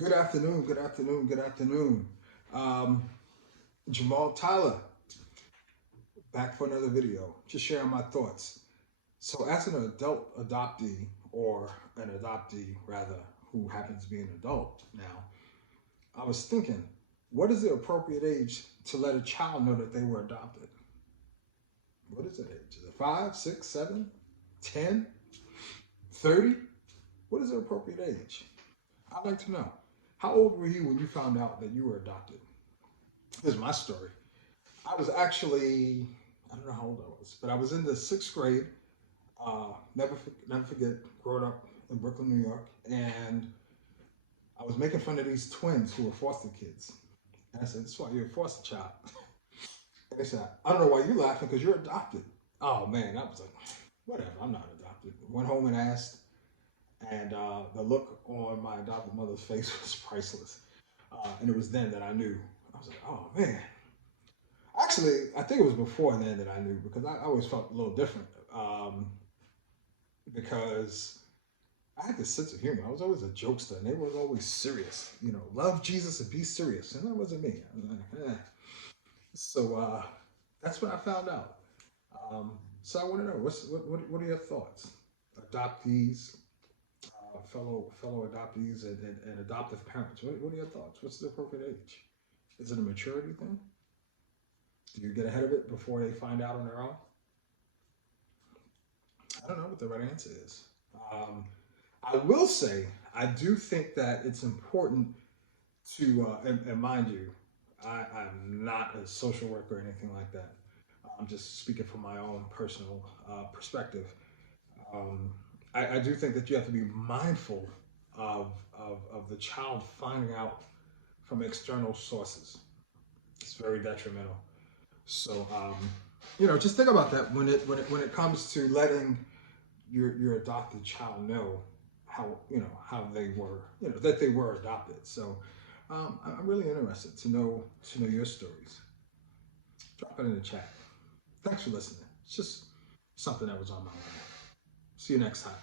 Good afternoon, good afternoon, good afternoon. Um, Jamal Tyler, back for another video, just sharing my thoughts. So, as an adult adoptee, or an adoptee rather, who happens to be an adult now, I was thinking, what is the appropriate age to let a child know that they were adopted? What is that age? Is it 5, 6, 7, 10, 30? What is the appropriate age? I'd like to know. How old were you when you found out that you were adopted? Here's my story. I was actually, I don't know how old I was, but I was in the sixth grade. Never forget, growing up in Brooklyn, New York, and I was making fun of these twins who were foster kids. And I said, "That's why you're a foster child." And they said, "I don't know why you're laughing, because you're adopted." Oh man, I was like, whatever, I'm not adopted. Went home and asked, and the look on my adopted mother's face was priceless. And it was then that I knew. I was like, oh man. Actually, I think it was before then that I knew, because I always felt a little different. Because I had this sense of humor. I was always a jokester, and they were always serious. You know, love Jesus and be serious, and that wasn't me. I was like, eh. So that's when I found out. So I want to know, what are your thoughts, adoptees, fellow adoptees, and adoptive parents? What are your thoughts? What's the appropriate age? Is it a maturity thing? Do you get ahead of it before they find out on their own? I don't know what the right answer is. Um, I will say, I do think that it's important to, and mind you, I'm not a social worker or anything like that. I'm just speaking from my own personal perspective. Um, I do think that you have to be mindful of the child finding out from external sources. It's very detrimental. So, just think about that when it comes to letting your adopted child know how they were, that they were adopted. So I'm really interested to know your stories. Drop it in the chat. Thanks for listening. It's just something that was on my mind. See you next time.